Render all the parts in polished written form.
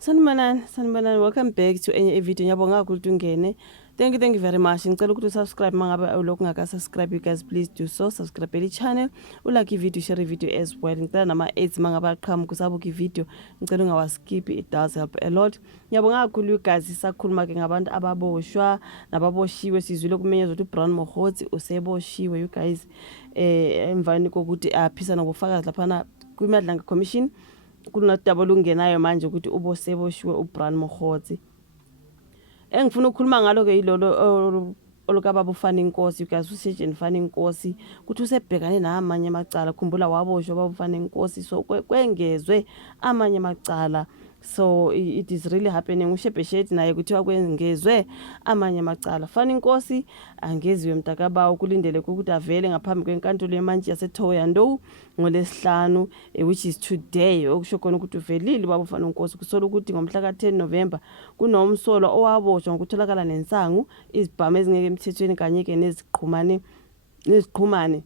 Sanibonani, welcome back to enye video. Ngiyabonga kakhulu ungene. Thank you very much. Ngicela ukuthi subscribe mangabe awulokhu ungaka-subscribe. You guys please do so. Subscribe the channel. Ulike video, share video as well. Ngicela nama-aids mangabe aqhamuka usabuka ivideo. Ngicela ungawaskip. It does help a lot. Ngiyabonga kakhulu you guys sisakhuluma ke ngabantu ababoshwa nababoshiwe. Sizwile kumenyezwa ukuthi uBrown Mokgotsi useboshiwe you guys. Emvani kokuthi aphisana ngofakazi laphana kwiMadlanga Commission. Kunodaba olungenayo manje ukuthi uboseboshiwe uBrown Mokgotsi. Engifuna ukukhuluma ngalo ke yilolo olukababa ufana inkosi, you guys uSearch ufana inkosi ukuthi usebhekane namanye amacala. Khumbula waboshwa baba ufana inkosi, so kwengezwe amanye amacala. So it is really happening. Ushebhesheti naye kuthiwa kwengezwe amanye amacala. Fana inkosi angeziwe mntakabawo kulindele ukuthi avele ngaphambi kwenkantolo yemantshi yaseThohoyandou ngoLesihlanu, which is today. Okusho khona ukuthi uvelile baba ufana inkosi kusola ukuthi ngomhla ka-10 November kunomsolwa owaboshwa ngokutholakala nensangu, izibhamu ezingeke emthethweni kanye ke neziqhumane.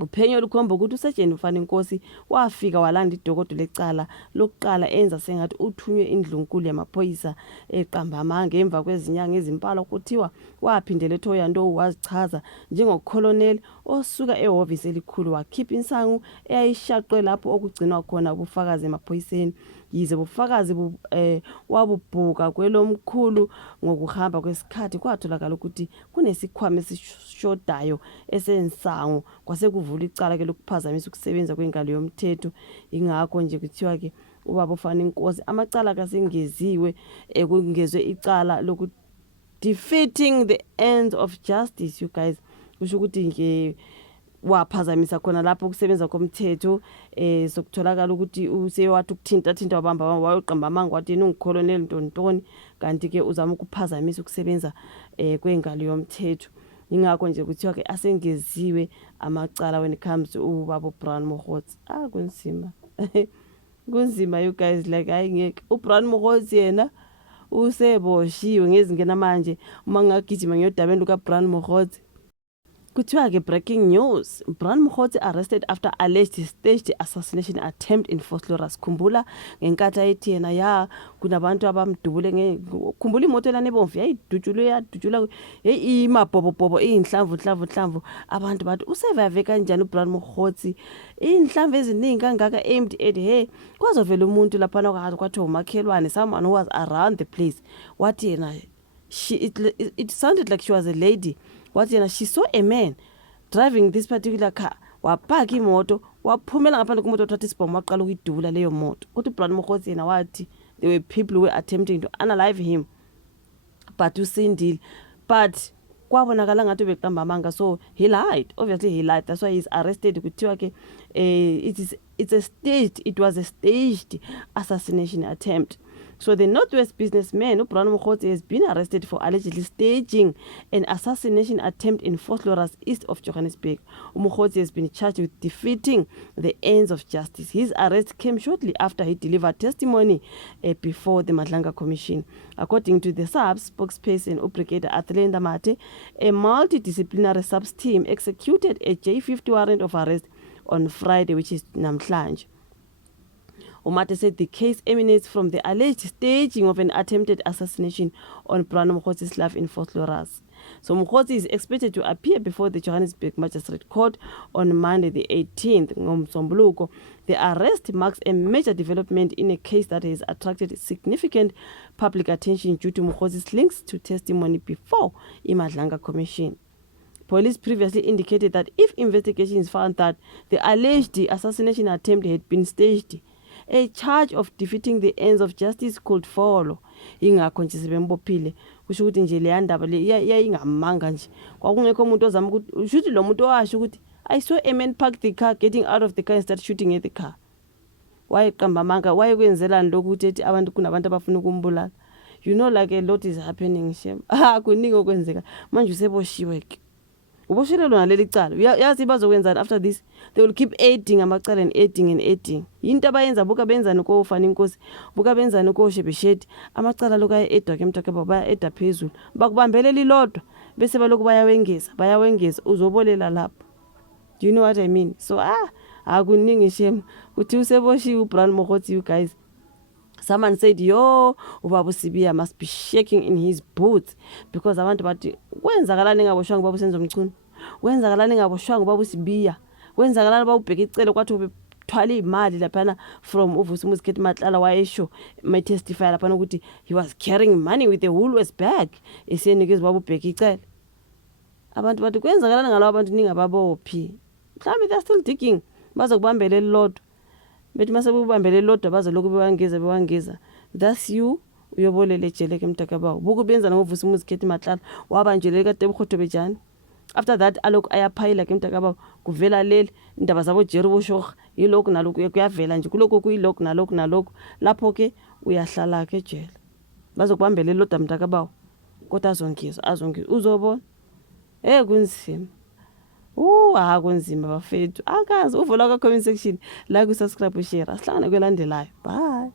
Uphenyo lukhomba ukuthi uSearch ufana inkosi wafika walanda idokodo lecala lokuqala enza sengathi uthunywe indlunkulu yamaphoyisa eqambamanga emva kwezinyanga ezimpala kuthiwa waphindela eThohoyandou wazichaza njengokholoneli osuka ehhovisi elikhulu wakhipha insangu eyayishaqwe lapho okugcinwa khona ubufakazi emaphoyiseni. Yize bufakazi wabubhuka kwelomkhulu ngokuhamba kwesikhathi kwatholakala ukuthi kunesikhwama esishodayo esensango kwase kuvula icala ke lokuphazamisa ukusebenza kwengalo yomthetho. Ingakho nje kuthiwa ke ubaba ufana inkosi amacala kasengeziwe kungezwe icala loku defeating the ends of justice you guys. Kusho ukuthi nje waphazamisa khona lapho kusebenza komthetho sokutholakala ukuthi usewathi ukuthinta wabamba wayoqamba amanga wathi ungikholoneli ntontoni kanti ke uzama ukuphazamisa ukusebenza kwengalo yomthetho. Ingakho nje kuthiwa ke asengeziwe amacala when it comes to ubaba uBrown Mokgotsi. Kunzima kunzima you guys, like ayingeke uBrown Mokgotsi yena useboshiwe ngezingena manje. Uma ngagijima ngiyodabeni lukaBrown Mokgotsi kuthiwa ke breaking news, Brown Mokgotsi arrested after alleged staged assassination attempt in Vosloorus. Khumbula ngenkathi ayithi yena kunabantu abamdubule khumbula imoto elane ebomvu yayidutshula imabhobobhobo inhlamvu abantu bathi usurvive kanjani uBrown Mokgotsi inhlamvu eziningi kangaka aimed at kwazovela umuntu lapha kwathiwa umakhelwane, someone who was around the place, wathi yena it sounded like she was a lady. Wathi yena she saw a man driving this particular car, wapaka imoto waphumela ngaphandle kumoto wathatha isibhamu waqala ukuyidubula leyo moto. Uthi uBrown Mokgotsi yena wathi there were people who were attempting to unalive him but usindile, but kwabonakala ngathi ubeqamba amanga, so he lied. Obviously he lied, that's why he's arrested. Kuthiwa ke it was a staged assassination attempt. So the Northwest businessman uBrown Mokgotsi has been arrested for allegedly staging an assassination attempt in Vosloorus east of Johannesburg. Mokgotsi has been charged with defeating the ends of justice. His arrest came shortly after he delivered testimony before the Madlanga Commission. According to the SAP spokesperson Brigadier Athlenda Mate, a multidisciplinary SAPS team executed a J50 warrant of arrest on Friday, which is namhlanje. Umate said the case emanates from the alleged staging of an attempted assassination on Brown Mokgotsi's life in Vosloorus. So Mokgotsi is expected to appear before the Johannesburg Magistrate Court on Monday the 18th. Ngomsombuluko. The arrest marks a major development in a case that has attracted significant public attention due to Mokgotsi's links to testimony before iMadlanga Commission. Police previously indicated that if investigations found that the alleged assassination attempt had been staged, a charge of defeating the ends of justice could follow. Ingakho nje sebembophile kusho ukuthi nje le ndaba le yayingamanga nje kwakungekho umuntu ozama ukuthi ushuthi lo muntu owasho ukuthi I saw a man park the car, getting out of the car and start shooting at the car. Wayeqamba amanga, wayekwenzelani lokuthi ethi abantu kunabantu abafuna ukumbulala. You know, like a lot is happening shem. Kuningi okwenzeka manje useboshiwe ke. Uboshelelwe ngaleli cala. Yazi bazokwenzana after this? They will keep aiding amacala and aiding. Into abayenza buka benzani ko ufana inkosi, buka benzani ko Shebesheti. Amacala lokaya edwa ke mntaka baba eda phezulu. Bakubambelela ilodwa bese baloku bayawengeza uzobolela lapho. Do you know what I mean? So akuningi shem. Uthi useboshiwe uBrown Mokgotsi you guys. Someone said, yo, ubaba uSibiya must be shaking in his boots because abantu bathi kwenzakalani ngaboshwanga ubaba uSenzo Mchunu, kwenzakalani ngaboshwanga ubaba uSibiya, kwenzakalani bawubheka icele kwathi ubethwala imali laphana from uVusi Musikhethi Matlala wayesho testify laphana ukuthi he was carrying money with a Woolworths bag esenikeza ubaba ubheka icele. Abantu bathi kwenzakalani ngalawo abantu ningababophi, mhlawumbe they are still digging bazokubambela elilodwa. Bethi mase kubambele lodwa baze lokhu bewangeza. That's you uyobolele ejele ke Mtakabawo. Buku benza ngoVusi Musikhethi Matlala wabanjele kade ebukhotho bejani. After that alokhu ayaphayila ke Mtakabawo kuvela leli indaba zabo Jerry Boshogga yilokhu nalokhu kuyavela nje kuloko kuyilokhu nalokhu lapho ke uyahlala ke ejele. Bazokubambela elodwa Mtakabawo kodwa azongizwa uzobona. Kunzima. Kunzima bafethu. Akazi uvula ka comment section, like, subscribe, share. Asihlangane kwelandelayo. Bye.